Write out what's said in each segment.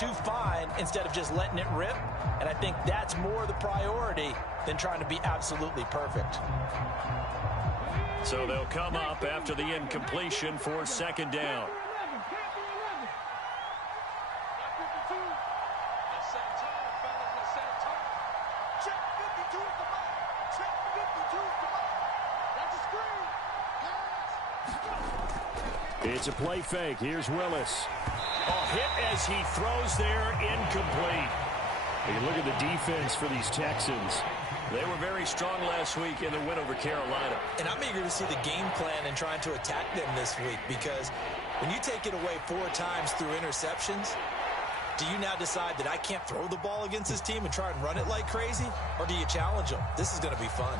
to find instead of just letting it rip. And I think that's more the priority than trying to be absolutely perfect. So they'll come up after the incompletion for second down. It's a play fake. Here's Willis. Hit as he throws there, incomplete. You look at the defense for these Texans. They were very strong last week in the win over Carolina. And I'm eager to see the game plan and trying to attack them this week, because when you take it away 4 times through interceptions, do you now decide that I can't throw the ball against this team and try and run it like crazy? Or do you challenge them? This is going to be fun.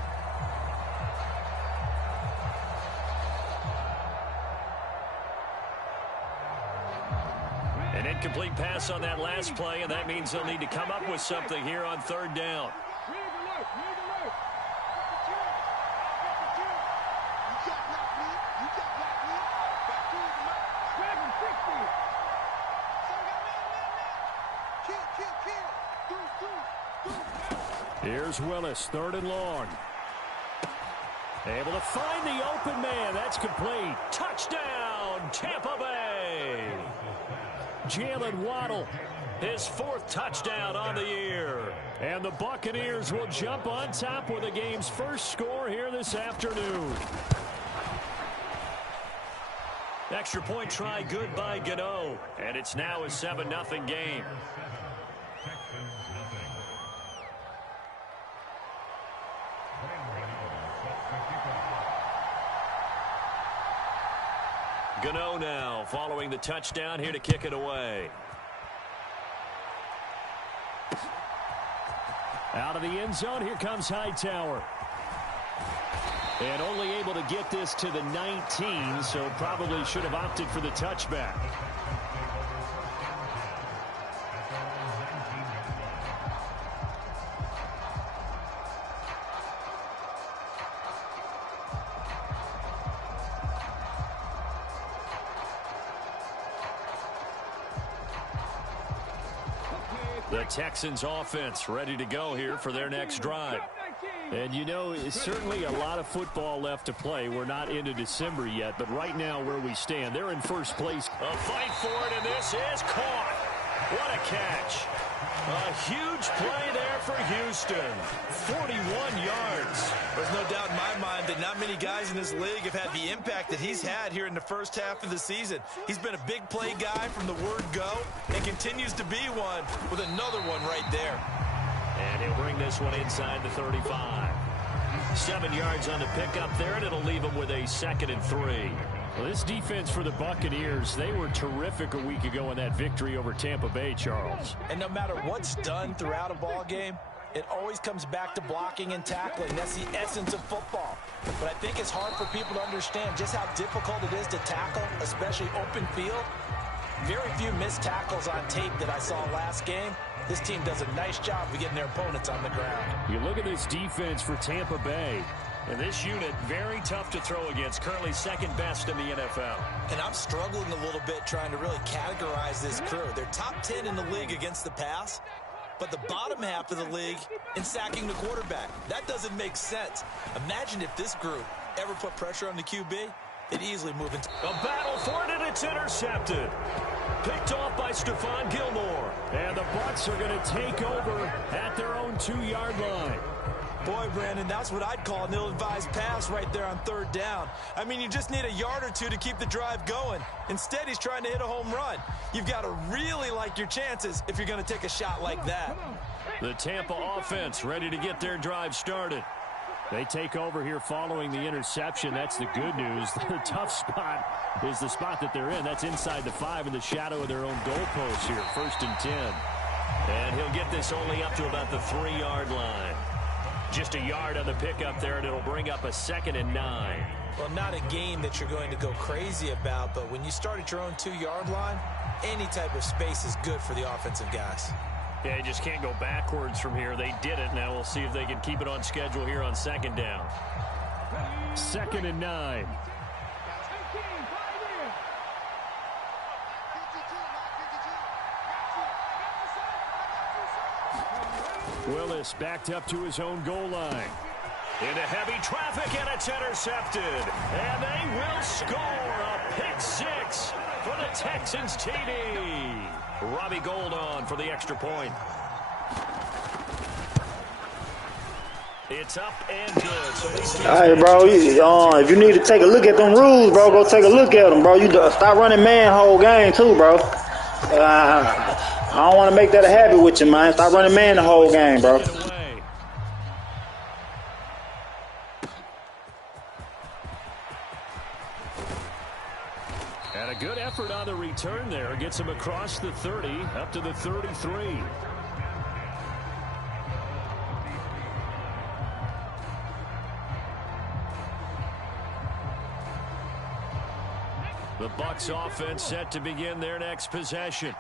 An incomplete pass on that last play, and that means they'll need to come up with something here on third down. Here's Willis, 3rd and long. Able to find the open man. That's complete. Touchdown, Tampa Bay. Jalen Waddle, his 4th touchdown on the year. And the Buccaneers will jump on top with the game's first score here this afternoon. Extra point try good by Gano. And it's now a 7-0 game. Gano now following the touchdown, here to kick it away. Out of the end zone, here comes Hightower. And only able to get this to the 19, so probably should have opted for the touchback. The Texans offense ready to go here for their next drive. And you know, it's certainly a lot of football left to play. We're not into December yet, but right now where we stand, they're in first place. A fight for it, and this is caught. What a catch. A huge play there for Houston. 41 yards. There's no doubt in my mind that not many guys in this league have had the impact that he's had here in the first half of the season. He's been a big play guy from the word go and continues to be one with another one right there. And he'll bring this one inside the 35. 7 yards on the pickup there, and it'll leave him with a 2nd and 3. Well, this defense for the Buccaneers, they were terrific a week ago in that victory over Tampa Bay, Charles. And no matter what's done throughout a ball game, it always comes back to blocking and tackling. That's the essence of football. But I think it's hard for people to understand just how difficult it is to tackle, especially open field. Very few missed tackles on tape that I saw last game. This team does a nice job of getting their opponents on the ground. You look at this defense for Tampa Bay. And this unit, very tough to throw against, currently 2nd best in the NFL. And I'm struggling a little bit trying to really categorize this crew. They're top 10 in the league against the pass, but the bottom half of the league in sacking the quarterback. That doesn't make sense. Imagine if this group ever put pressure on the QB, they'd easily move into a battle for it, and it's intercepted. Picked off by Stephon Gilmore. And the Bucs are going to take over at their own 2-yard line. Boy, Brandon, that's what I'd call an ill-advised pass right there on 3rd down. I mean, you just need a yard or two to keep the drive going. Instead, he's trying to hit a home run. You've got to really like your chances if you're going to take a shot like that. The Tampa offense ready to get their drive started. They take over here following the interception. That's the good news. The tough spot is the spot that they're in. That's inside the 5 in the shadow of their own goalpost here. 1st and 10. And he'll get this only up to about the 3-yard line. Just a yard on the pickup there, and it'll bring up a 2nd and 9. Well, not a game that you're going to go crazy about, but when you start at your own 2-yard line, any type of space is good for the offensive guys. Yeah, you just can't go backwards from here. They did it. Now we'll see if they can keep it on schedule here on 2nd down. 2nd and 9. Willis backed up to his own goal line. Into heavy traffic, and it's intercepted. And they will score a pick six for the Texans TD. Robbie Gould on for the extra point. It's up and good. So all right, bro. If you need to take a look at them rules, bro, go take a look at them, bro. You stop running man whole game too, bro. I don't want to make that a habit with you, man. Stop running man the whole game, bro. And a good effort on the return there. Gets him across the 30, up to the 33. The Bucs offense set to begin their next possession.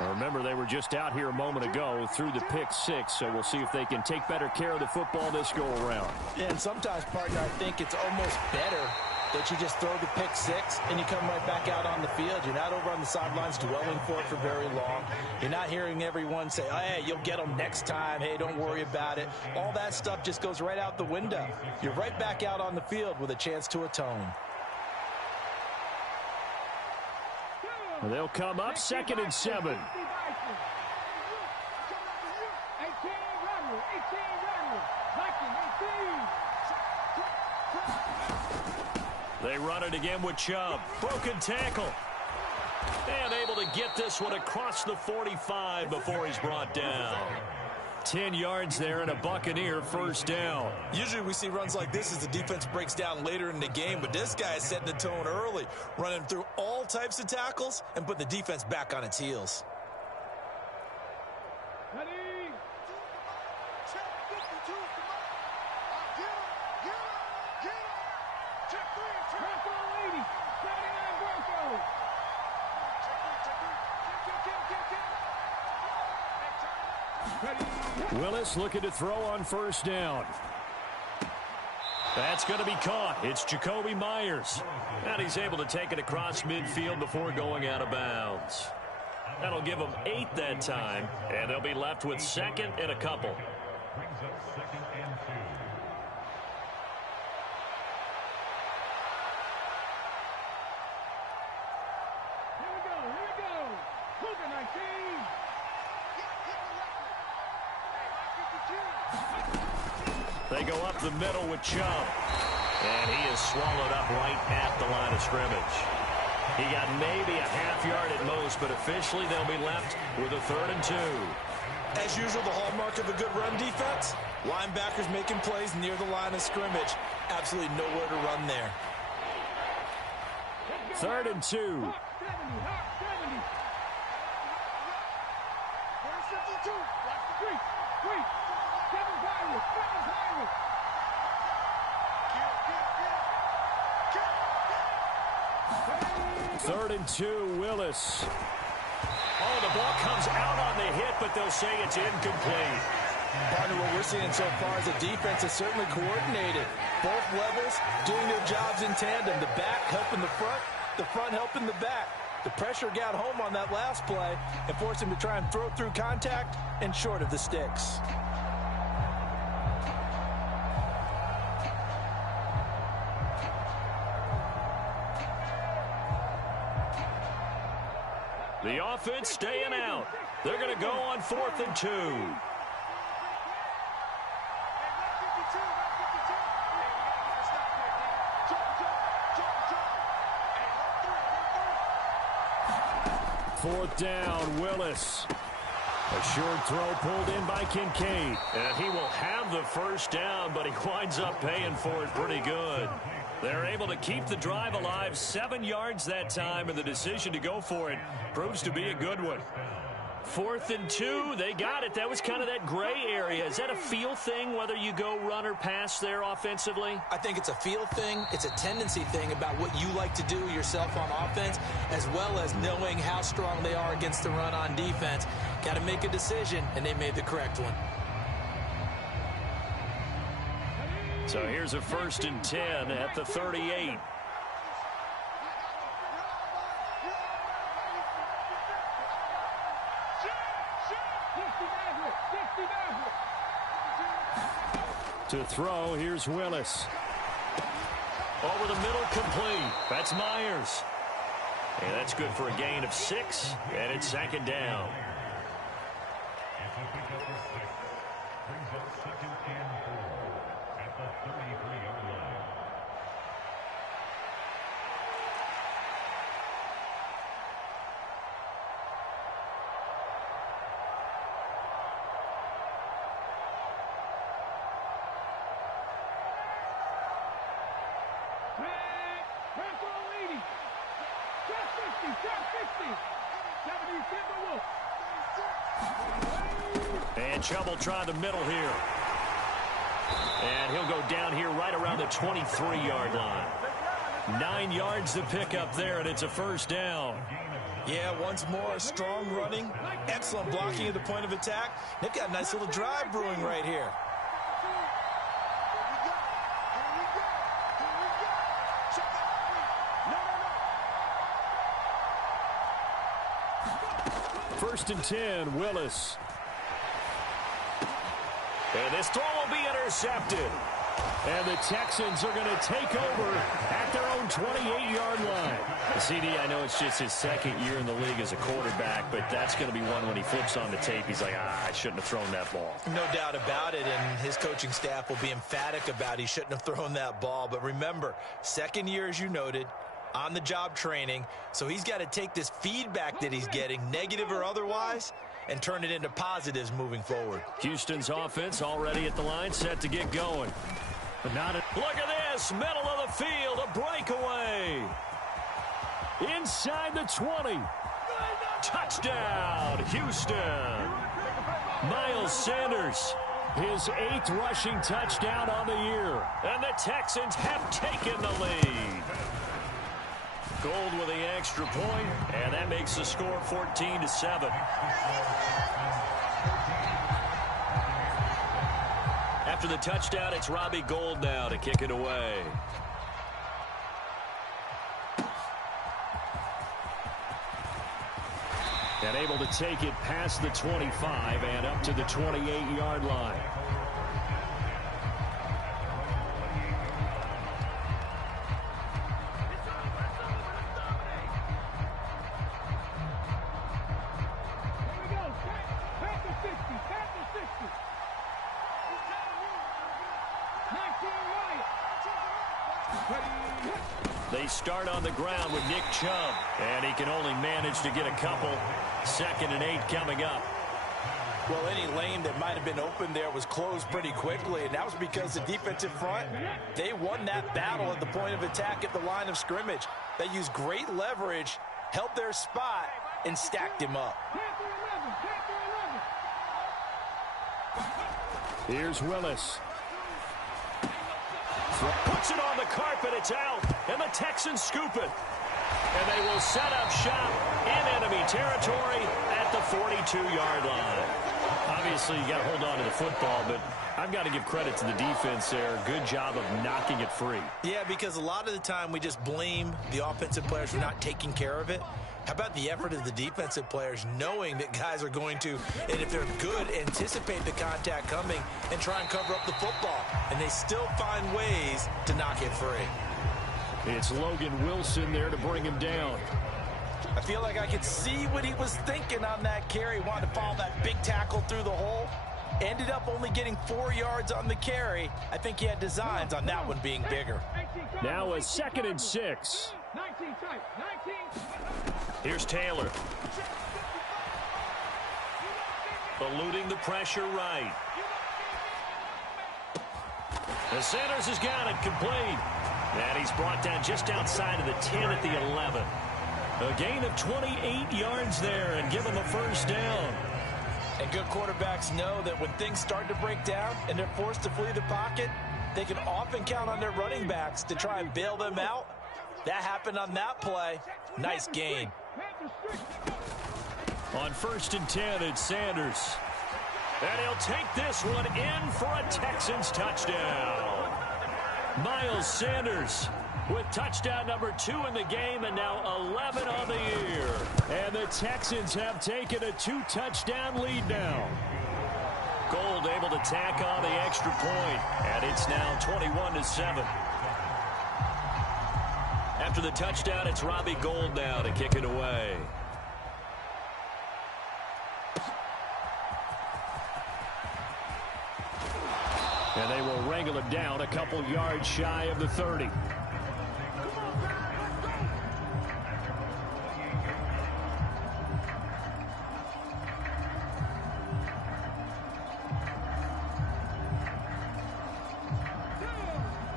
Now remember, they were just out here a moment ago through the pick six, so we'll see if they can take better care of the football this go-around. Yeah, and sometimes, partner, I think it's almost better that you just throw the pick six and you come right back out on the field. You're not over on the sidelines dwelling for it for very long. You're not hearing everyone say, oh, hey, you'll get them next time. Hey, don't worry about it. All that stuff just goes right out the window. You're right back out on the field with a chance to atone. They'll come up 2nd and 7. They run it again with Chubb. Broken tackle. And able to get this one across the 45 before he's brought down. 10 yards there and a Buccaneer first down. Usually we see runs like this as the defense breaks down later in the game, but this guy is setting the tone early, running through all types of tackles and put the defense back on its heels. Willis looking to throw on first down. That's going to be caught. It's Jacoby Myers. And he's able to take it across midfield before going out of bounds. That'll give them 8 that time, and they'll be left with 2nd and a couple. They go up the middle with Chubb. And he is swallowed up right at the line of scrimmage. He got maybe a half yard at most, but officially they'll be left with a 3rd and 2. As usual, the hallmark of a good run defense, linebackers making plays near the line of scrimmage. Absolutely nowhere to run there. 3rd and 2. Third and 2, Willis. Oh, the ball comes out on the hit, but they'll say it's incomplete. Partner, what we're seeing so far is the defense is certainly coordinated. Both levels doing their jobs in tandem. The back helping the front helping the back. The pressure got home on that last play and forced him to try and throw through contact and short of the sticks. The offense staying out. They're going to go on 4th and 2. Fourth down, Willis. A short throw pulled in by Kincaid. And he will have the first down, but he winds up paying for it pretty good. They're able to keep the drive alive, 7 yards that time, and the decision to go for it proves to be a good one. 4th and 2, they got it. That was kind of that gray area. Is that a feel thing, whether you go run or pass there offensively? I think it's a feel thing. It's a tendency thing about what you like to do yourself on offense, as well as knowing how strong they are against the run on defense. Got to make a decision, and they made the correct one. So here's a 1st and 10 at the 38. To throw, here's Willis. Over the middle, complete. That's Myers. And that's good for a gain of 6, and it's second down. And trouble trying the middle here. And he'll go down here right around the 23-yard line. 9 yards to pick up there, and it's a first down. Yeah, once more, strong running, excellent blocking at the point of attack. They've got a nice little drive brewing right here. First and 10, Willis. And this throw will be intercepted. And the Texans are going to take over at their own 28-yard line. CD, I know it's just his second year in the league as a quarterback, but that's going to be one when he flips on the tape. He's like, I shouldn't have thrown that ball. No doubt about it, and his coaching staff will be emphatic about he shouldn't have thrown that ball. But remember, second year, as you noted, on-the-job training, so he's got to take this feedback that he's getting, negative or otherwise, and turn it into positives moving forward. Houston's offense already at the line, set to get going. But not look at this, middle of the field, a breakaway. Inside the 20. Touchdown, Houston. Miles Sanders, his 8th rushing touchdown on the year. And the Texans have taken the lead. Gold with the extra point, and that makes the score 14-7. After the touchdown, it's Robbie Gould now to kick it away. And able to take it past the 25 and up to the 28-yard line. They start on the ground with Nick Chubb, and he can only manage to get a couple. 2nd and 8 coming up. Well, any lane that might have been open there was closed pretty quickly, and that was because the defensive front, they won that battle at the point of attack at the line of scrimmage. They used great leverage, held their spot, and stacked him up. Here's Willis. Puts it on the carpet, it's out, and the Texans scoop it. And they will set up shop in enemy territory at the 42-yard line. Obviously, you got to hold on to the football, but I've got to give credit to the defense there. Good job of knocking it free. Yeah, because a lot of the time we just blame the offensive players for not taking care of it. How about the effort of the defensive players knowing that guys are going to, and if they're good, anticipate the contact coming and try and cover up the football. And they still find ways to knock it free. It's Logan Wilson there to bring him down. I feel like I could see what he was thinking on that carry. Wanted to follow that big tackle through the hole. Ended up only getting 4 yards on the carry. I think he had designs on that one being bigger. Now a 2nd and 6. Here's Taylor. Eluding the pressure right. The Sanders has got it complete. And he's brought down just outside of the 10 at the 11. A gain of 28 yards there and give him a first down. And good quarterbacks know that when things start to break down and they're forced to flee the pocket, they can often count on their running backs to try and bail them out. That happened on that play. Nice gain. On 1st and 10, it's Sanders. And he'll take this one in for a Texans touchdown. Miles Sanders with touchdown number 2 in the game and now 11 on the year. And the Texans have taken a 2-touchdown lead now. Gold able to tack on the extra point, and it's now 21-7. After the touchdown, it's Robbie Gould now to kick it away. And they will wrangle it down a couple yards shy of the 30.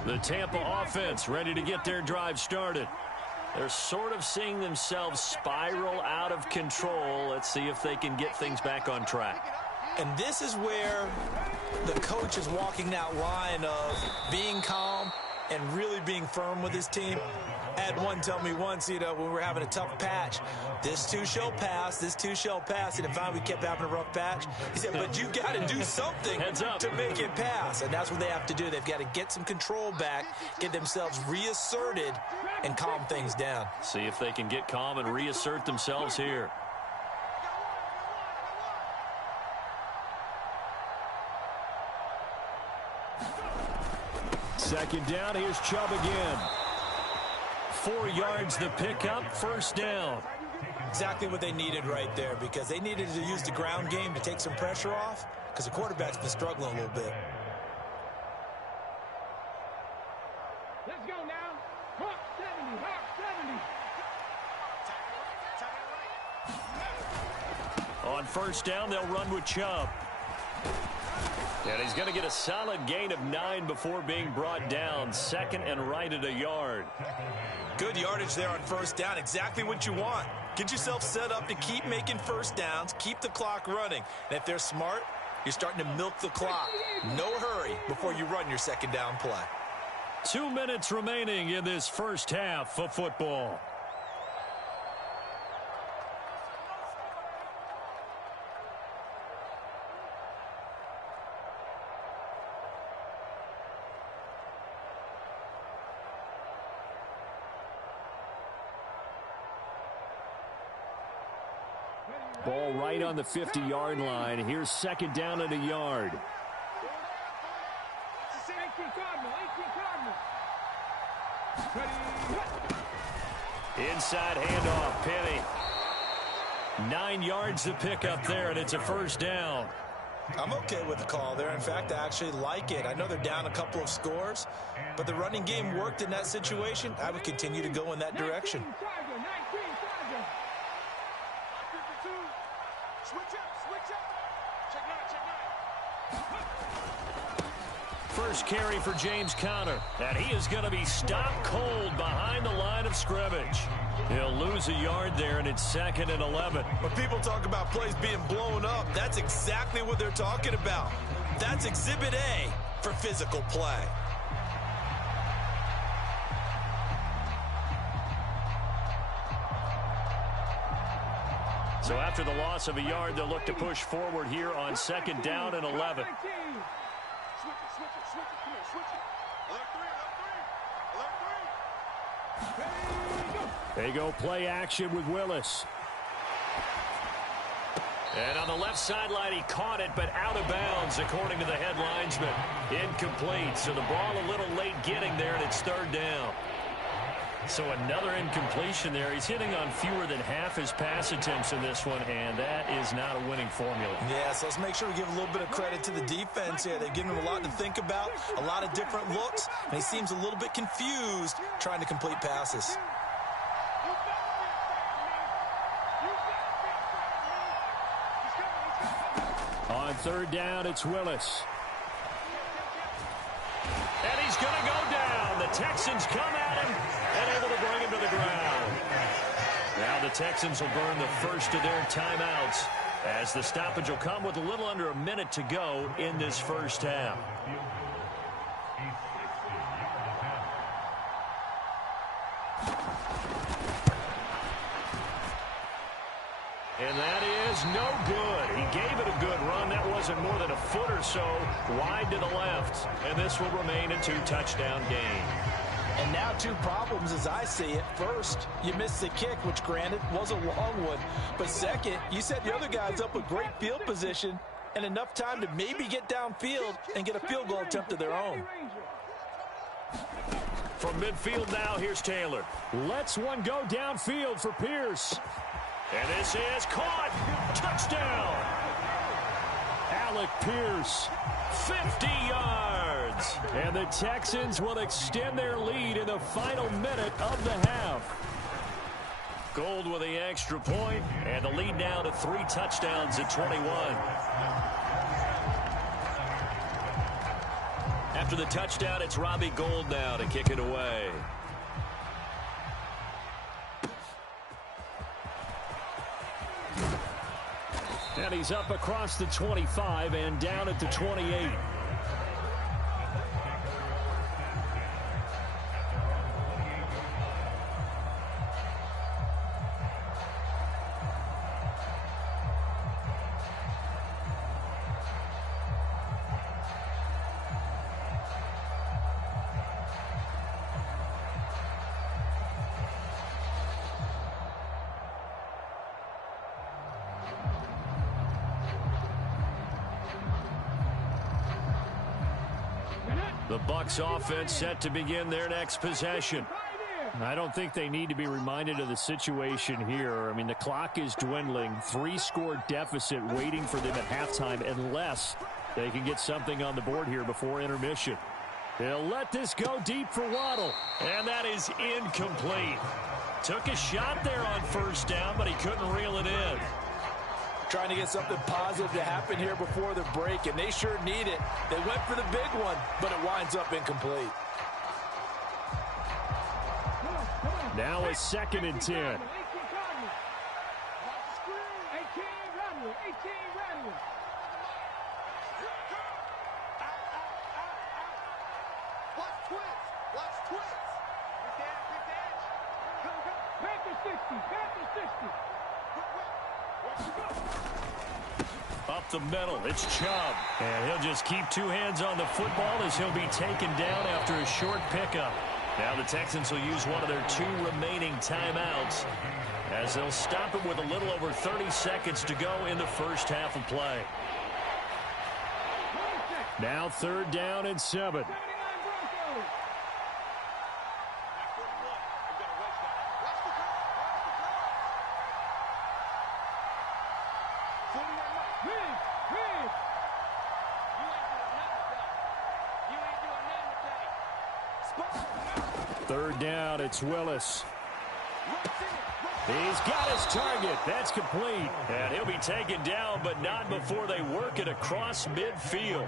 The Tampa offense ready to get their drive started. They're sort of seeing themselves spiral out of control. Let's see if they can get things back on track. And this is where the coach is walking that line of being calm and really being firm with his team. I had one tell me once, when we were having a tough patch, this too shall pass, this too shall pass. And finally we kept having a rough patch. He said, but you got to do something to make it pass. And that's what they have to do. They've got to get some control back, get themselves reasserted, and calm things down. See if they can get calm and reassert themselves here. Second down, here's Chubb again. 4 yards the pickup, first down. Exactly what they needed right there, because they needed to use the ground game to take some pressure off, because the quarterback's been struggling a little bit. Let's go now. Hawk 70, Hawk 70. On first down, they'll run with Chubb. And he's going to get a solid gain of 9 before being brought down. Second and right at a yard. Good yardage there on first down. Exactly what you want. Get yourself set up to keep making first downs, keep the clock running. And if they're smart, you're starting to milk the clock. No hurry before you run your second down play. 2 minutes remaining in this first half of football. Ball right on the 50-yard line. Here's second down at a yard. Inside handoff, Penny. 9 yards to pick up there, and it's a first down. I'm okay with the call there. In fact, I actually like it. I know they're down a couple of scores, but the running game worked in that situation. I would continue to go in that direction. First carry for James Conner, and he is going to be stopped cold behind the line of scrimmage. He'll lose a yard there, and it's second and 11. When people talk about plays being blown up, that's exactly what they're talking about. That's Exhibit A for physical play. So after the loss of a yard, they'll look to push forward here on second down and 11. They go play action with Willis. And on the left sideline, he caught it, but out of bounds, according to the head linesman. Incomplete, so the ball a little late getting there, and it's third down. So another incompletion there. He's hitting on fewer than half his pass attempts in this one, and that is not a winning formula. Yeah, so let's make sure we give a little bit of credit to the defense here. They've given him a lot to think about, a lot of different looks, and he seems a little bit confused trying to complete passes. On third down, it's Willis. And he's going to go down. The Texans come at him and able to bring him to the ground. Now the Texans will burn the first of their timeouts as the stoppage will come with a little under a minute to go in this first half. And that is no good. He gave it a good run. That wasn't more than a foot or so wide to the left. And this will remain a 2-touchdown game. And now two problems as I see it. First, you missed the kick, which granted was a long one. But second, you set the other guys up with great field position and enough time to maybe get downfield and get a field goal attempt of their own. From midfield now, here's Taylor. Lets one go downfield for Pierce. And this is caught. Touchdown. Alec Pierce, 50 yards. And the Texans will extend their lead in the final minute of the half. Gold with the extra point, and the lead now to 3 touchdowns at 21. After the touchdown, it's Robbie Gould now to kick it away. And he's up across the 25 and down at the 28. The Bucs offense set to begin their next possession. I don't think they need to be reminded of the situation here. I mean, the clock is dwindling. 3-score deficit waiting for them at halftime unless they can get something on the board here before intermission. They'll let this go deep for Waddle. And that is incomplete. Took a shot there on first down, but he couldn't reel it in. Trying to get something positive to happen here before the break, and they sure need it. They went for the big one, but it winds up incomplete. Now a 2nd and 10. Up the middle, it's Chubb. And he'll just keep 2 hands on the football as he'll be taken down after a short pickup. Now the Texans will use one of their 2 remaining timeouts as they'll stop it with a little over 30 seconds to go in the first half of play. Now 3rd down and 7. Third down, it's Willis. He's got his target. That's complete. And he'll be taken down, but not before they work it across midfield.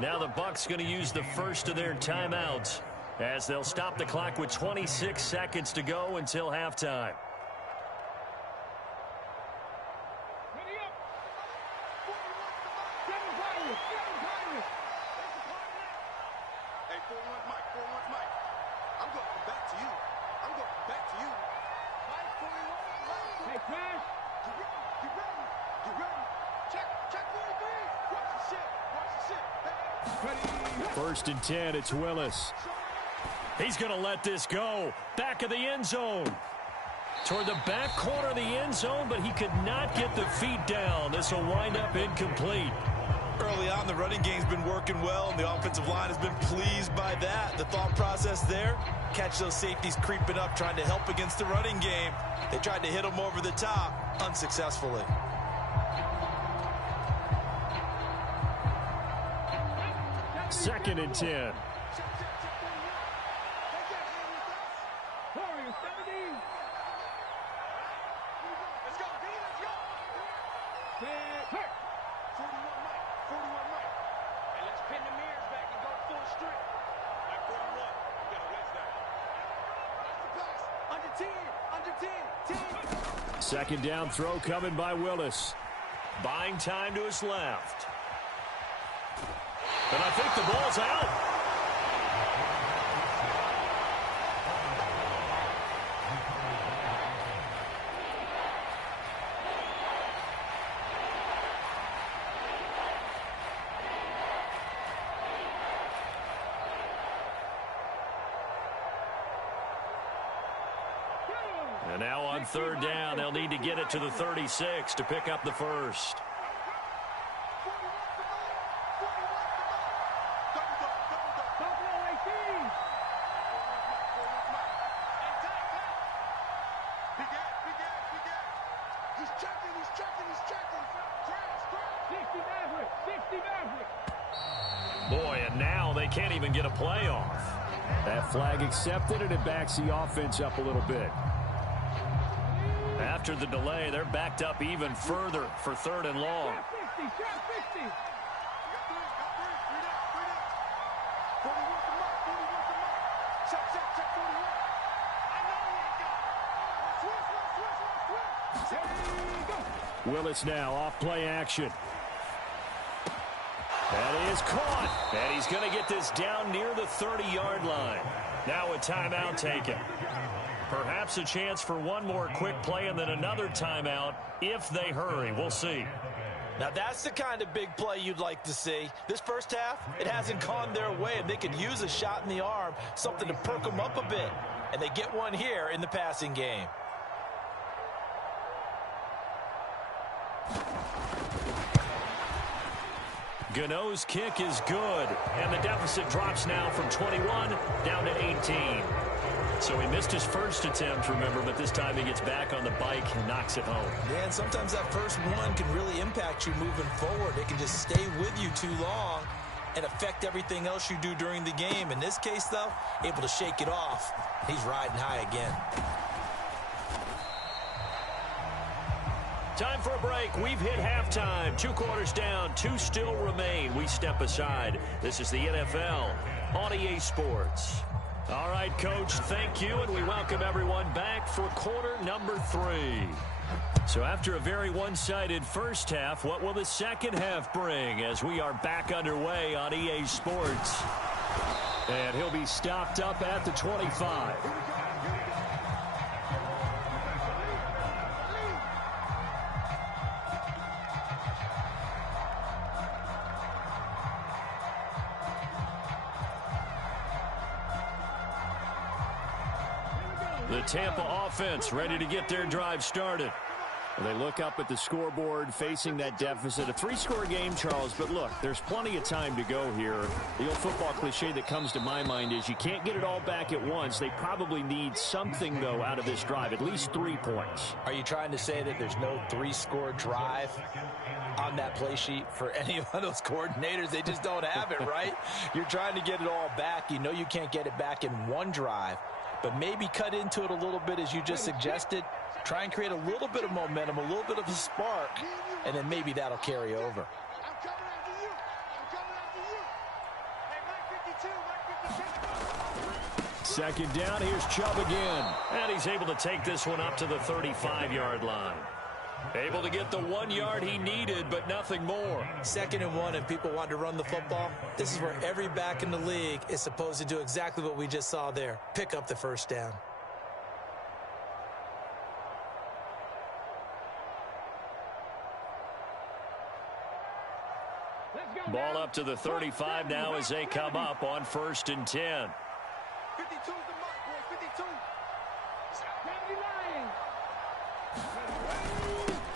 Now the Bucs going to use the first of their timeouts as they'll stop the clock with 26 seconds to go until halftime. First and 10, it's Willis. He's going to let this go. Back of the end zone. Toward the back corner of the end zone, but he could not get the feet down. This will wind up incomplete. Early on, the running game's been working well, and the offensive line has been pleased by that. The thought process there, catch those safeties creeping up, trying to help against the running game. They tried to hit them over the top, unsuccessfully. Second and 10. Second down throw coming by Willis. Buying time to his left. And I think the ball's out. Now on third down, they'll need to get it to the 36 to pick up the first. Boy, and now they can't even get a play off. That flag accepted, and it backs the offense up a little bit. After the delay, they're backed up even further for third and long. Willis now off play action. That is caught. And he's going to get this down near the 30-yard line. Now a timeout taken. Perhaps a chance for one more quick play and then another timeout if they hurry. We'll see. Now that's the kind of big play you'd like to see. This first half, it hasn't gone their way, and they could use a shot in the arm, something to perk them up a bit. And they get one here in the passing game. Gano's kick is good, and the deficit drops now from 21 down to 18. So he missed his first attempt, remember, but this time he gets back on the bike and knocks it home. Yeah, and sometimes that first one can really impact you moving forward. It can just stay with you too long and affect everything else you do during the game. In this case, though, able to shake it off. He's riding high again. Time for a break. We've hit halftime. 2 quarters down. 2 still remain. We step aside. This is the NFL on EA Sports. All right, Coach, thank you, and we welcome everyone back for quarter number 3. So after a very one-sided first half, what will the second half bring as we are back underway on EA Sports? And he'll be stopped up at the 25. The Tampa offense ready to get their drive started. They look up at the scoreboard facing that deficit. A 3-score game, Charles, but look, there's plenty of time to go here. The old football cliche that comes to my mind is you can't get it all back at once. They probably need something, though, out of this drive, at least 3 points. Are you trying to say that there's no 3-score drive on that play sheet for any of those coordinators? They just don't have it, right? You're trying to get it all back. You know you can't get it back in one drive. But maybe cut into it a little bit, as you just suggested. Try and create a little bit of momentum, a little bit of a spark, and then maybe that'll carry over. Second down, here's Chubb again. And he's able to take this one up to the 35-yard line. Able to get the 1 yard he needed, but nothing more. 2nd and 1, and people want to run the football. This is where every back in the league is supposed to do exactly what we just saw there. Pick up the first down. Ball up to the 35 now as they come up on 1st and 10. 52's the mark, boy. 52.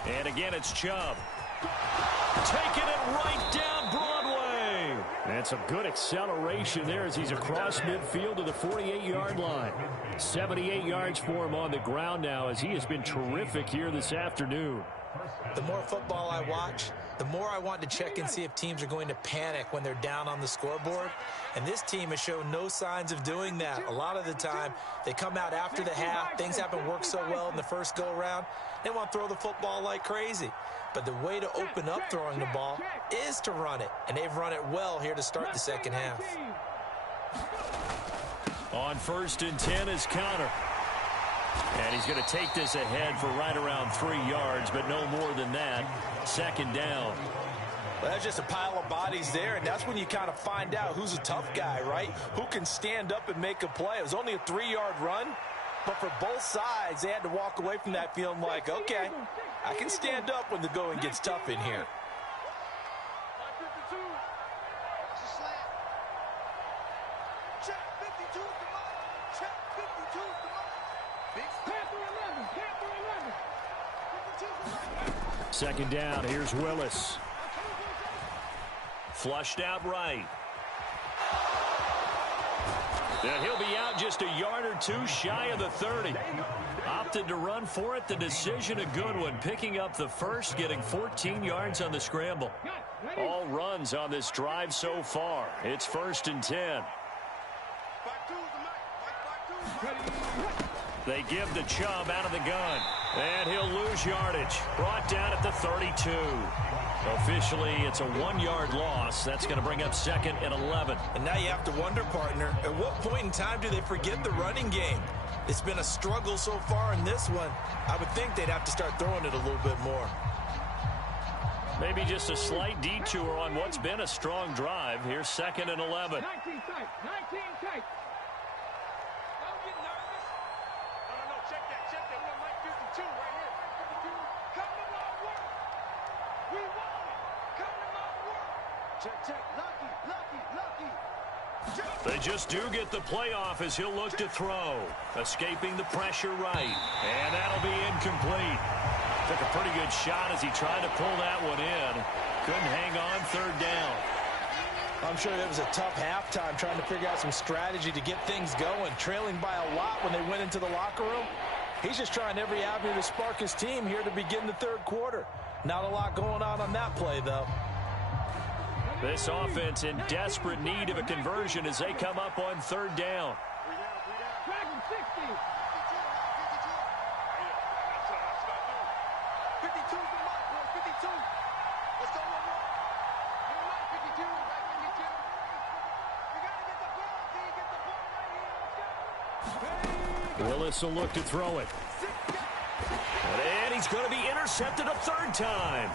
And again, it's Chubb. Taking it right down Broadway. And some good acceleration there as he's across midfield to the 48-yard line. 78 yards for him on the ground now as he has been terrific here this afternoon. The more football I watch, the more I want to check and see if teams are going to panic when they're down on the scoreboard. And this team has shown no signs of doing that. A lot of the time, they come out after the half. Things haven't worked so well in the first go-around. They want to throw the football like crazy. But the way to open up throwing the ball is to run it. And they've run it well here to start the second half. On 1st and 10 is Connor. And he's going to take this ahead for right around 3 yards, but no more than that. 2nd down. Well, that's just a pile of bodies there, and that's when you kind of find out who's a tough guy, right? Who can stand up and make a play. It was only a 3-yard run, but for both sides, they had to walk away from that feeling like, okay, I can stand up when the going gets tough in here. Second down, here's Willis. Flushed out right. And he'll be out just a yard or two shy of the 30. Opted to run for it. The decision a good one. Picking up the first, getting 14 yards on the scramble. All runs on this drive so far. It's 1st and 10. They give the Chubb out of the gun. And he'll lose yardage. Brought down at the 32. Officially, it's a 1-yard loss. That's going to bring up 2nd and 11. And now you have to wonder, partner, at what point in time do they forget the running game? It's been a struggle so far in this one. I would think they'd have to start throwing it a little bit more. Maybe just a slight detour on what's been a strong drive. Here's 2nd and 11. 19 tight. 19 tight. Don't get nervous. No, check that. We got Mike 52 right here. 52. Come to my work. We want it. Come to my work. Check. Lucky. They just do get the playoff as he'll look to throw. Escaping the pressure right. And that'll be incomplete. Took a pretty good shot as he tried to pull that one in. Couldn't hang on 3rd down. I'm sure it was a tough halftime trying to figure out some strategy to get things going. Trailing by a lot when they went into the locker room. He's just trying every avenue to spark his team here to begin the 3rd quarter. Not a lot going on that play, though. This offense in desperate need of a conversion as they come up on 3rd down. 52. Let's go one more. You're right, 52. Right, 52. You got to get the ball, D. Get the ball right here. Let's go. Willis will look to throw it. And he's going to be intercepted a 3rd time.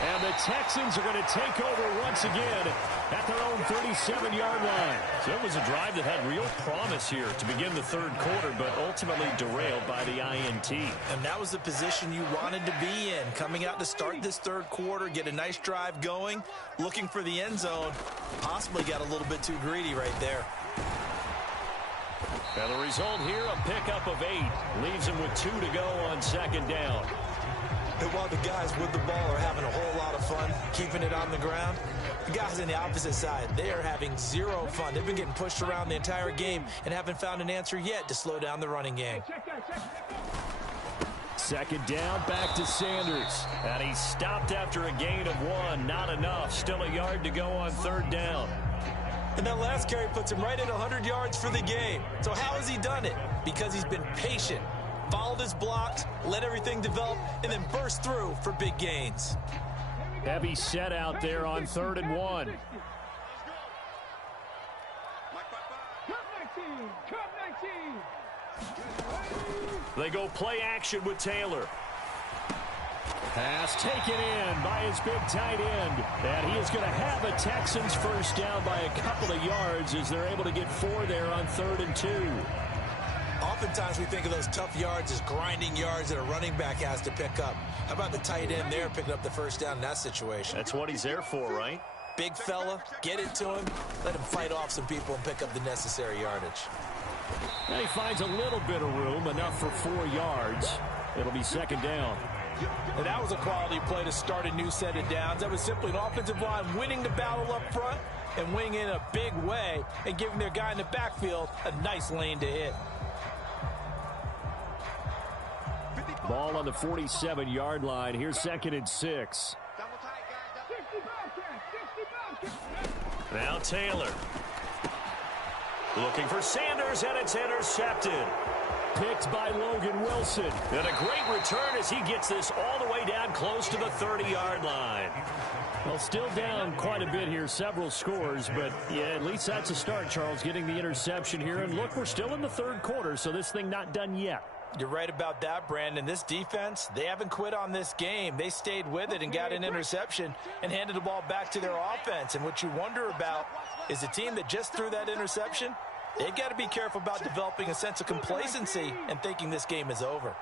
And the Texans are going to take over once again at their own 37-yard line. So it was a drive that had real promise here to begin the 3rd quarter, but ultimately derailed by the INT. And that was the position you wanted to be in. Coming out to start this 3rd quarter, get a nice drive going, looking for the end zone. Possibly got a little bit too greedy right there. And the result here, a pickup of 8. Leaves him with 2 to go on 2nd down. And while the guys with the ball are having a whole lot of fun keeping it on the ground, the guys on the opposite side, they are having zero fun. They've been getting pushed around the entire game and haven't found an answer yet to slow down the running game. 2nd down, back to Sanders. And he stopped after a gain of 1. Not enough. Still a yard to go on 3rd down. And that last carry puts him right at 100 yards for the game. So how has he done it? Because he's been patient. Followed his blocks, let everything develop, and then burst through for big gains. Heavy set out there on 3rd and 1. They go play action with Taylor. Pass taken in by his big tight end. And he is going to have a Texans first down by a couple of yards as they're able to get 4 there on 3rd and 2. Oftentimes we think of those tough yards as grinding yards that a running back has to pick up. How about the tight end there picking up the first down in that situation? That's what he's there for, right? Big fella, get it to him, let him fight off some people and pick up the necessary yardage. And he finds a little bit of room, enough for 4 yards. It'll be 2nd down. And that was a quality play to start a new set of downs. That was simply an offensive line winning the battle up front and winning in a big way and giving their guy in the backfield a nice lane to hit. Ball on the 47-yard line. Here's 2nd and 6. Now Taylor. Looking for Sanders, and it's intercepted. Picked by Logan Wilson. And a great return as he gets this all the way down close to the 30-yard line. Well, still down quite a bit here, several scores, but yeah, at least that's a start, Charles, getting the interception here. And look, we're still in the 3rd quarter, so this thing not done yet. You're right about that, Brandon. This defense, they haven't quit on this game. They stayed with it and got an interception and handed the ball back to their offense. And what you wonder about is a team that just threw that interception, they've got to be careful about developing a sense of complacency and thinking this game is over.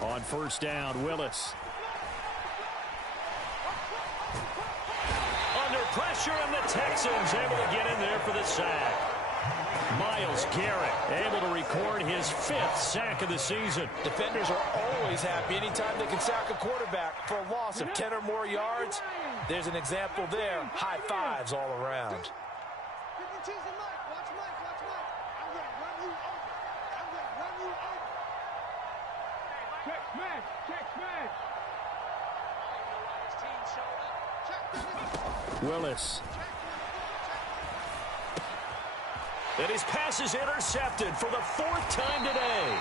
On 1st down, Willis. pressure, and the Texans able to get in there for the sack. Myles Garrett able to record his 5th sack of the season. Defenders are always happy anytime they can sack a quarterback for a loss of 10 or more yards. There's an example there. High fives all around. Willis. And his pass is intercepted for the 4th time today.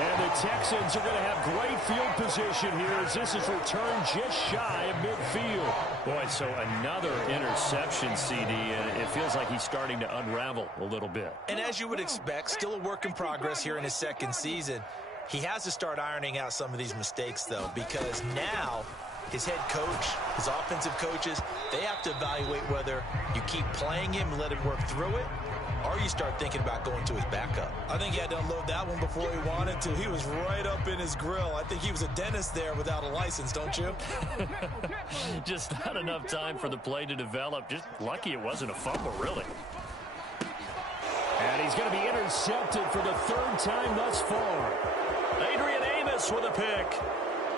And the Texans are going to have great field position here as this is returned just shy of midfield. Boy, so another interception, CD, and it feels like he's starting to unravel a little bit. And as you would expect, still a work in progress here in his 2nd season. He has to start ironing out some of these mistakes, though, because now his head coach, his offensive coaches, they have to evaluate whether you keep playing him and let him work through it, or you start thinking about going to his backup. I think he had to unload that one before he wanted to. He was right up in his grill. I think he was a dentist there without a license, don't you? Just not enough time for the play to develop. Just lucky it wasn't a fumble, really. And he's going to be intercepted for the 3rd time thus far. Adrian Amos with a pick.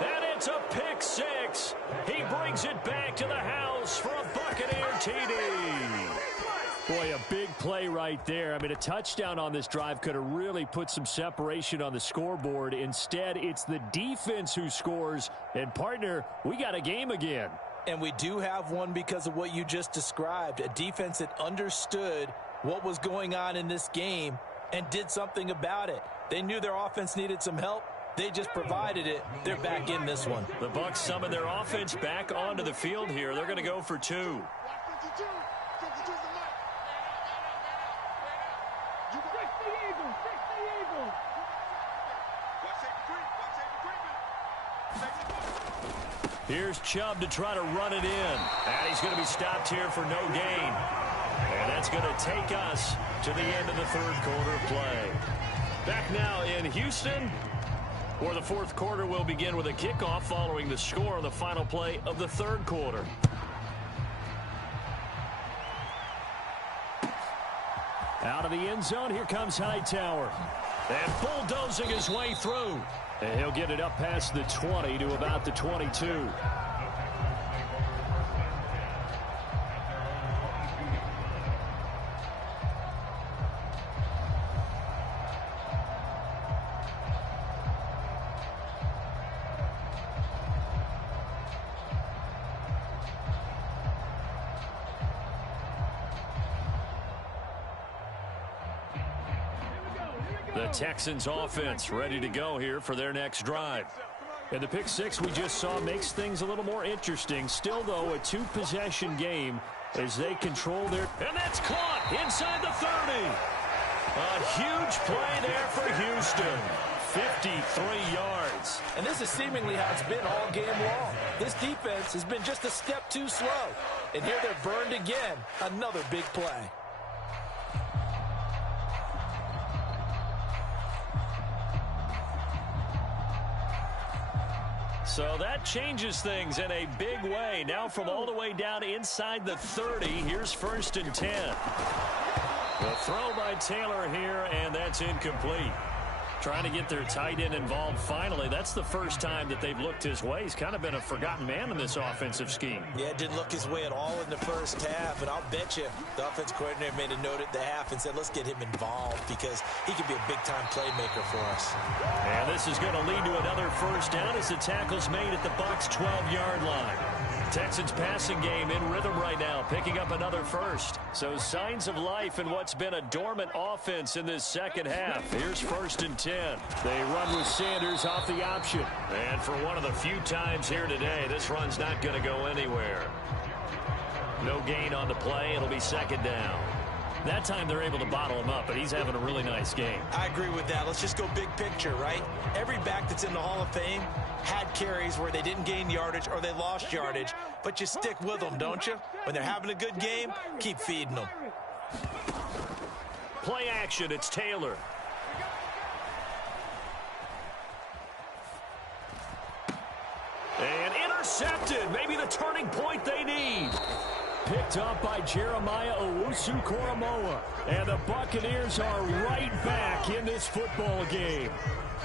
And it's a pick 6. He brings it back to the house for a Buccaneer TD. Boy, a big play right there. I mean, a touchdown on this drive could have really put some separation on the scoreboard. Instead, it's the defense who scores. And, partner, we got a game again. And we do have one because of what you just described. A defense that understood what was going on in this game and did something about it. They knew their offense needed some help. They just provided it. They're back in this one. The Bucs summon their offense back onto the field here. They're going to go for 2. Here's Chubb to try to run it in. And he's going to be stopped here for no gain. And that's going to take us to the end of the 3rd quarter play. Back now in Houston, where the 4th quarter will begin with a kickoff following the score on the final play of the 3rd quarter. Out of the end zone, here comes Hightower. And bulldozing his way through. And he'll get it up past the 20 to about the 22. The Texans offense ready to go here for their next drive. And the pick 6 we just saw makes things a little more interesting. Still, though, a 2-possession game as they control their... And that's caught inside the 30. A huge play there for Houston. 53 yards. And this is seemingly how it's been all game long. This defense has been just a step too slow. And here they're burned again. Another big play. So that changes things in a big way. Now from all the way down inside the 30, here's 1st and 10. The throw by Taylor here, and that's incomplete. Trying to get their tight end involved finally. That's the first time that they've looked his way. He's kind of been a forgotten man in this offensive scheme. Yeah, didn't look his way at all in the first half. And I'll bet you the offense coordinator made a note at the half and said, let's get him involved because he could be a big-time playmaker for us. And this is going to lead to another 1st down as the tackle's made at the Bucs' 12-yard line. Texans passing game in rhythm right now, picking up another 1st. So signs of life in what's been a dormant offense in this 2nd half. Here's 1st and 10. They run with Sanders off the option. And for one of the few times here today, this run's not going to go anywhere. No gain on the play. It'll be 2nd down. That time they're able to bottle him up, but he's having a really nice game. I agree with that. Let's just go big picture, right? Every back that's in the Hall of Fame had carries where they didn't gain yardage or they lost yardage, but you stick with them, don't you? When they're having a good game, keep feeding them. Play action, it's Taylor. And intercepted, maybe the turning point they need. Picked up by Jeremiah Owusu-Koramoah. And the Buccaneers are right back in this football game.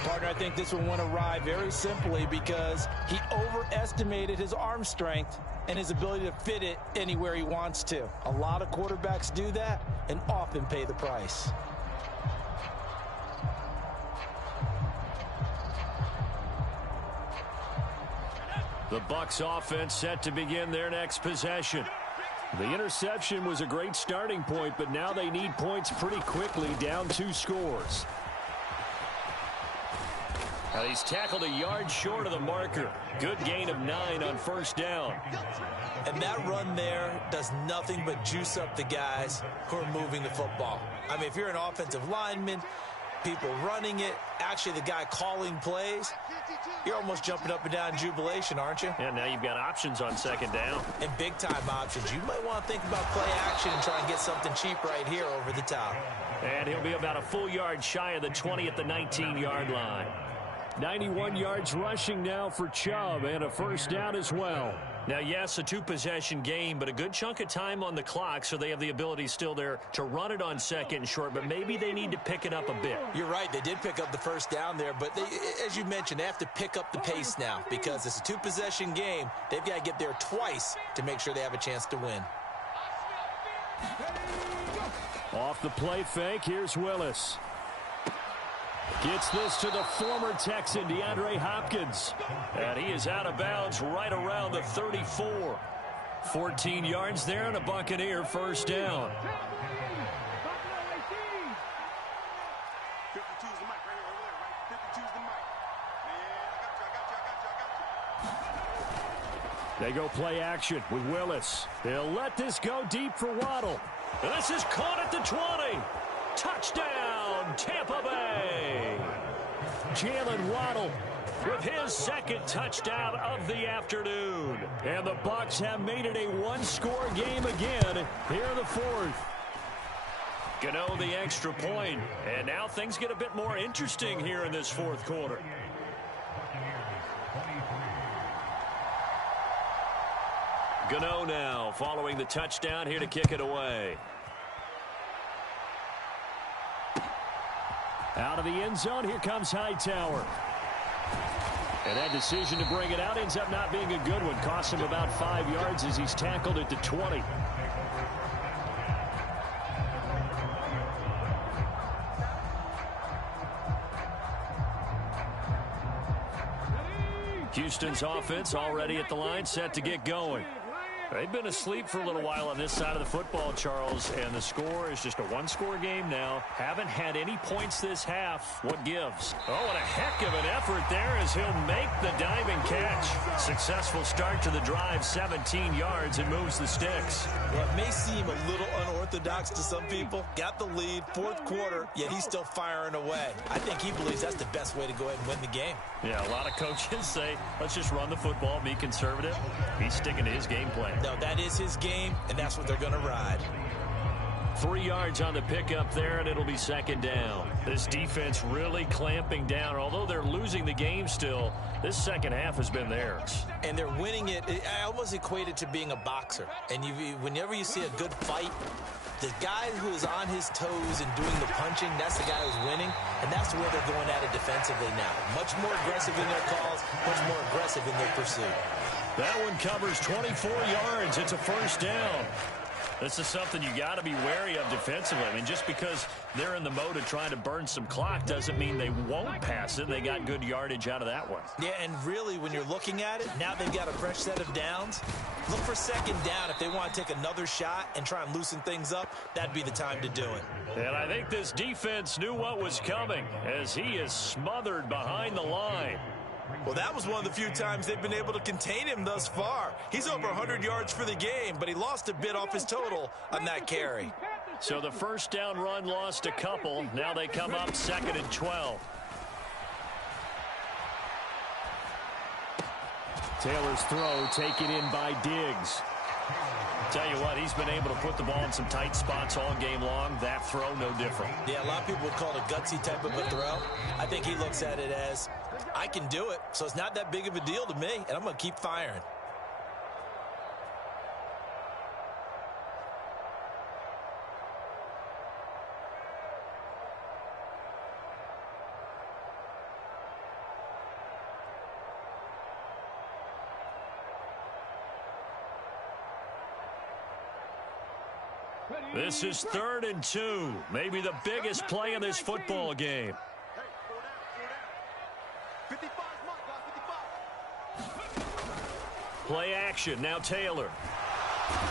Partner, I think this one went awry very simply because he overestimated his arm strength and his ability to fit it anywhere he wants to. A lot of quarterbacks do that and often pay the price. The Bucs offense set to begin their next possession. The interception was a great starting point, but now they need points pretty quickly, down 2 scores. Now he's tackled a yard short of the marker. Good gain of 9 on first down. And that run there does nothing but juice up the guys who are moving the football. I mean, if you're an offensive lineman, people running it, actually the guy calling plays, you're almost jumping up and down in jubilation, aren't you? Yeah, now you've got options on second down. And big-time options. You might want to think about play action and try and get something cheap right here over the top. And he'll be about a full yard shy of the 20 at the 19-yard line. 91 yards rushing now for Chubb, and a first down as well. Now, yes, a 2-possession game, but a good chunk of time on the clock, so they have the ability still there to run it on second and short, but maybe they need to pick it up a bit. You're right. They did pick up the first down there, but they, as you mentioned, they have to pick up the pace now because it's a 2-possession game. They've got to get there twice to make sure they have a chance to win. Off the play fake, here's Willis. Gets this to the former Texan, DeAndre Hopkins. And he is out of bounds right around the 34. 14 yards there and a Buccaneer first down. 52's the mic right here, over there, right? 52's the mic. Man, I got you. They go play action with Willis. They'll let this go deep for Waddle. And this is caught at the 20. Touchdown, Tampa Bay. Jalen Waddle with his second touchdown of the afternoon. And the Bucs have made it a 1-score game again here in the 4th. Gano the extra point. And now things get a bit more interesting here in this 4th quarter. Gano now following the touchdown here to kick it away. Out of the end zone, here comes Hightower. And that decision to bring it out ends up not being a good one. Costs him about 5 yards as he's tackled at the 20. Houston's offense already at the line, set to get going. They've been asleep for a little while on this side of the football, Charles, and the score is just a 1-score game now. Haven't had any points this half. What gives? Oh, and a heck of an effort there as he'll make the diving catch. Successful start to the drive, 17 yards, and moves the sticks. Well, it may seem a little unorthodox to some people. Got the lead, 4th quarter, yet he's still firing away. I think he believes that's the best way to go ahead and win the game. Yeah, a lot of coaches say, let's just run the football, be conservative. He's sticking to his game plan. No, that is his game, and that's what they're going to ride. 3 yards on the pickup there, and it'll be second down. This defense really clamping down. Although they're losing the game still, this second half has been theirs. And they're winning it. I almost equate it to being a boxer. And whenever you see a good fight, the guy who is on his toes and doing the punching, that's the guy who's winning. And that's where they're going at it defensively now. Much more aggressive in their calls, much more aggressive in their pursuit. That one covers 24 yards. It's a first down. This is something you got to be wary of defensively. I mean, just because they're in the mode of trying to burn some clock doesn't mean they won't pass it. They got good yardage out of that one. Yeah, and really, when you're looking at it, now they've got a fresh set of downs. Look for second down. If they want to take another shot and try and loosen things up, that'd be the time to do it. And I think this defense knew what was coming as he is smothered behind the line. Well, that was one of the few times they've been able to contain him thus far. He's over 100 yards for the game, but he lost a bit off his total on that carry. So the first down run lost a couple. Now they come up 2nd and 12. Taylor's throw taken in by Diggs. Tell you what, he's been able to put the ball in some tight spots all game long. That throw, no different. Yeah, a lot of people would call it a gutsy type of a throw. I think he looks at it as, I can do it, so it's not that big of a deal to me, and I'm going to keep firing. This is 3rd and 2. Maybe the biggest play in this football game. Play action. Now Taylor.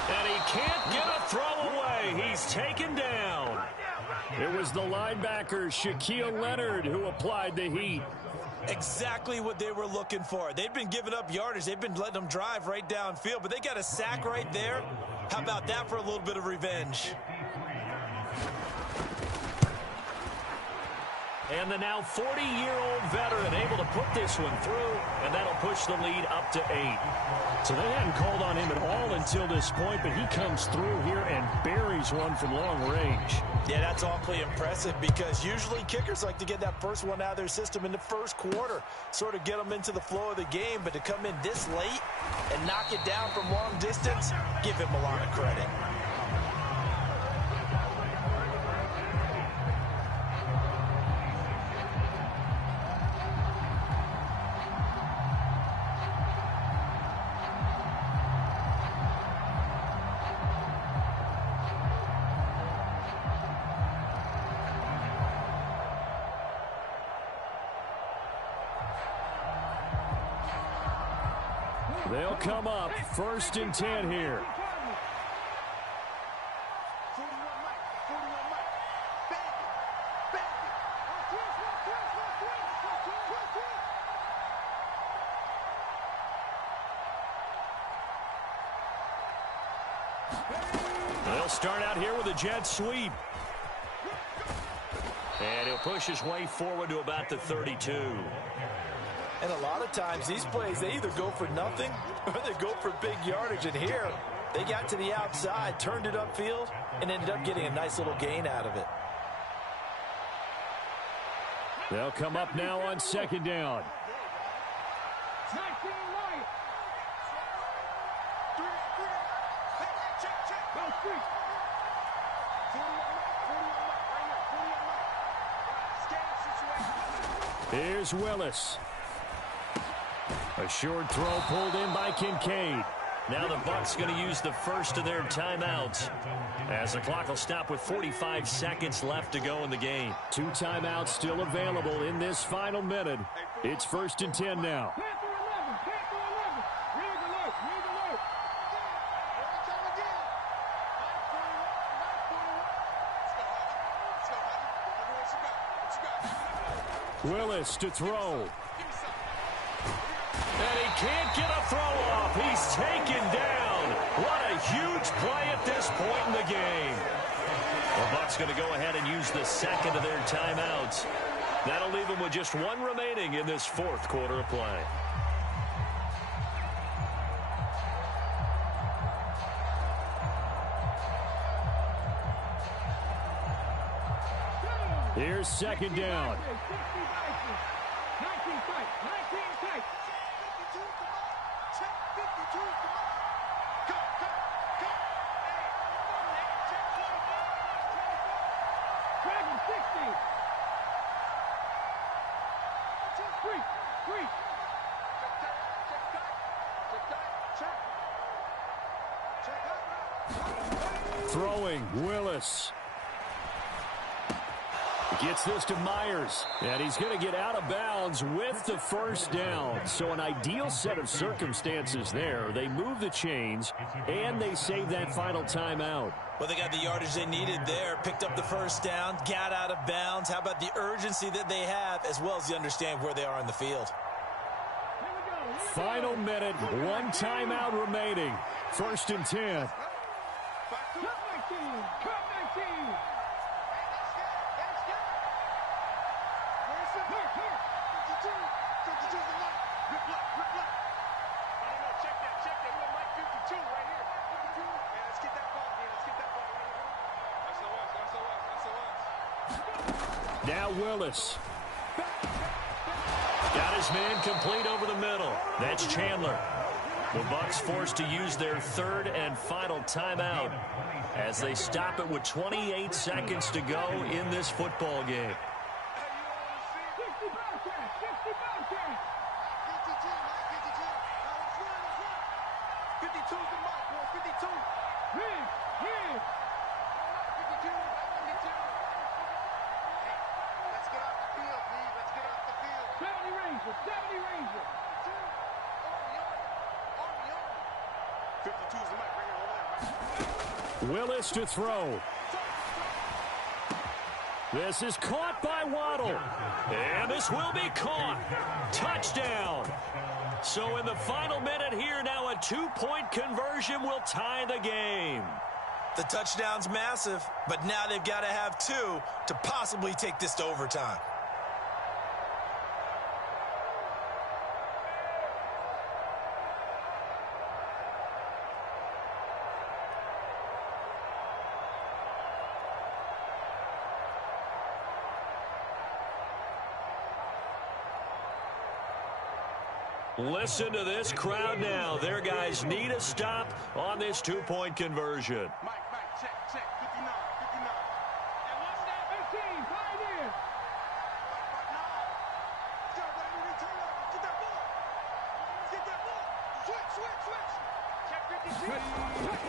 And he can't get a throw away. He's taken down. It was the linebacker, Shaquille Leonard, who applied the heat. Exactly what they were looking for. They've been giving up yardage. They've been letting them drive right downfield, but they got a sack right there. How about that for a little bit of revenge? And the now 40-year-old veteran able to put this one through, and that'll push the lead up to 8. So they hadn't called on him at all until this point, but he comes through here and buries one from long range. Yeah, that's awfully impressive because usually kickers like to get that first one out of their system in the first quarter, sort of get them into the flow of the game, but to come in this late and knock it down from long distance, give him a lot of credit. They'll come up 1st and 10 here. They'll start out here with a jet sweep. And he'll push his way forward to about the 32. And a lot of times, these plays, they either go for nothing or they go for big yardage. And here, they got to the outside, turned it upfield, and ended up getting a nice little gain out of it. They'll come up now on 2nd down. Here's Willis. A short throw pulled in by Kincaid. Now the Bucs going to use the first of their timeouts, as the clock will stop with 45 seconds left to go in the game. 2 timeouts still available in this final minute. It's 1st and 10 now. Willis to throw. And he can't get a throw off. He's taken down. What a huge play at this point in the game. The Bucs going to go ahead and use the second of their timeouts. That'll leave them with just 1 remaining in this 4th quarter of play. Here's 2nd down. Throwing, Willis. Gets this to Myers, and he's going to get out of bounds with the 1st down. So an ideal set of circumstances there. They move the chains, and they save that final timeout. Well, they got the yardage they needed there, picked up the 1st down, got out of bounds. How about the urgency that they have, as well as the understand where they are in the field? Final minute, 1 timeout remaining. 1st and 10. Now Willis. Got his man complete over the middle. That's Chandler. The Bucs forced to use their 3rd and final timeout as they stop it with 28 seconds to go in this football game. The 70 Ranger. 52 is the mic right here, over there. Willis to throw. This is caught by Waddle. And this will be caught. Touchdown. So in the final minute here, now a 2-point conversion will tie the game. The touchdown's massive, but now they've got to have 2 to possibly take this to overtime. Listen to this crowd now. Their guys need a stop on this 2-point conversion. Mike, check, 59, 59. And watch that 15, pioneer. Get that ball. Switch. Check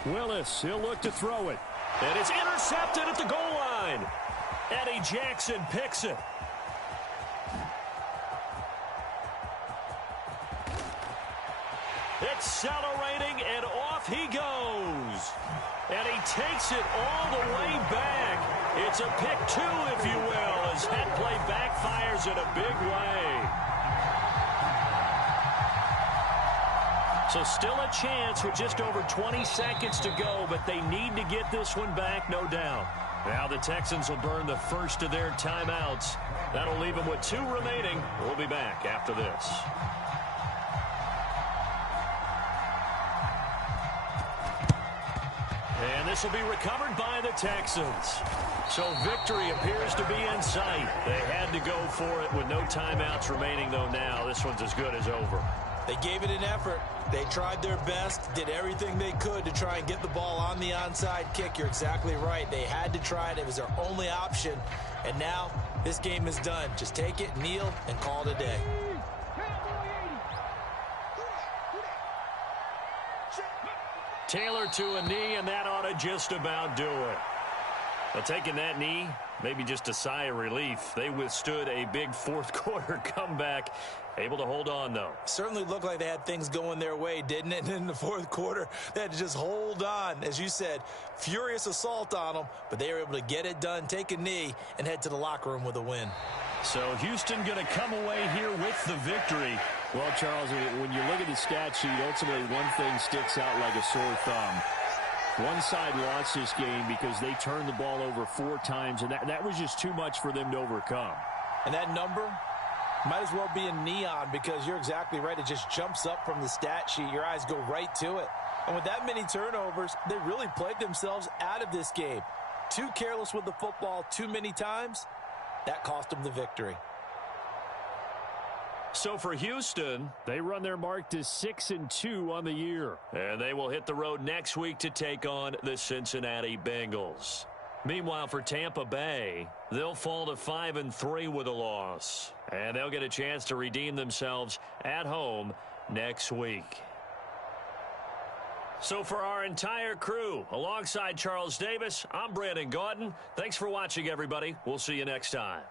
52. Willis, he'll look to throw it. And it's intercepted at the goal line. Eddie Jackson picks it. Accelerating, and off he goes. And he takes it all the way back. It's a pick 2, if you will, as that play backfires in a big way. So still a chance with just over 20 seconds to go, but they need to get this one back, no doubt. Now the Texans will burn the first of their timeouts. That'll leave them with 2 remaining. We'll be back after this. And this will be recovered by the Texans. So victory appears to be in sight. They had to go for it with no timeouts remaining, though now this one's as good as over. They gave it an effort. They tried their best, did everything they could to try and get the ball on the onside kick. You're exactly right. They had to try it. It was their only option. And now this game is done. Just take it, kneel, and call it a day. Taylor to a knee, and that ought to just about do it. Well, taking that knee, maybe just a sigh of relief. They withstood a big fourth-quarter comeback. Able to hold on, though. Certainly looked like they had things going their way, didn't it? And in the fourth quarter, they had to just hold on. As you said, furious assault on them, but they were able to get it done, take a knee, and head to the locker room with a win. So Houston going to come away here with the victory. Well, Charles, when you look at the stat sheet, ultimately one thing sticks out like a sore thumb. One side lost this game because they turned the ball over 4 times, and that was just too much for them to overcome. And that number might as well be in neon, because you're exactly right. It just jumps up from the stat sheet. Your eyes go right to it. And with that many turnovers, they really played themselves out of this game. Too careless with the football too many times. That cost them the victory. So for Houston, they run their mark to 6-2 on the year. And they will hit the road next week to take on the Cincinnati Bengals. Meanwhile, for Tampa Bay, they'll fall to 5-3 with a loss. And they'll get a chance to redeem themselves at home next week. So for our entire crew, alongside Charles Davis, I'm Brandon Gaudin. Thanks for watching, everybody. We'll see you next time.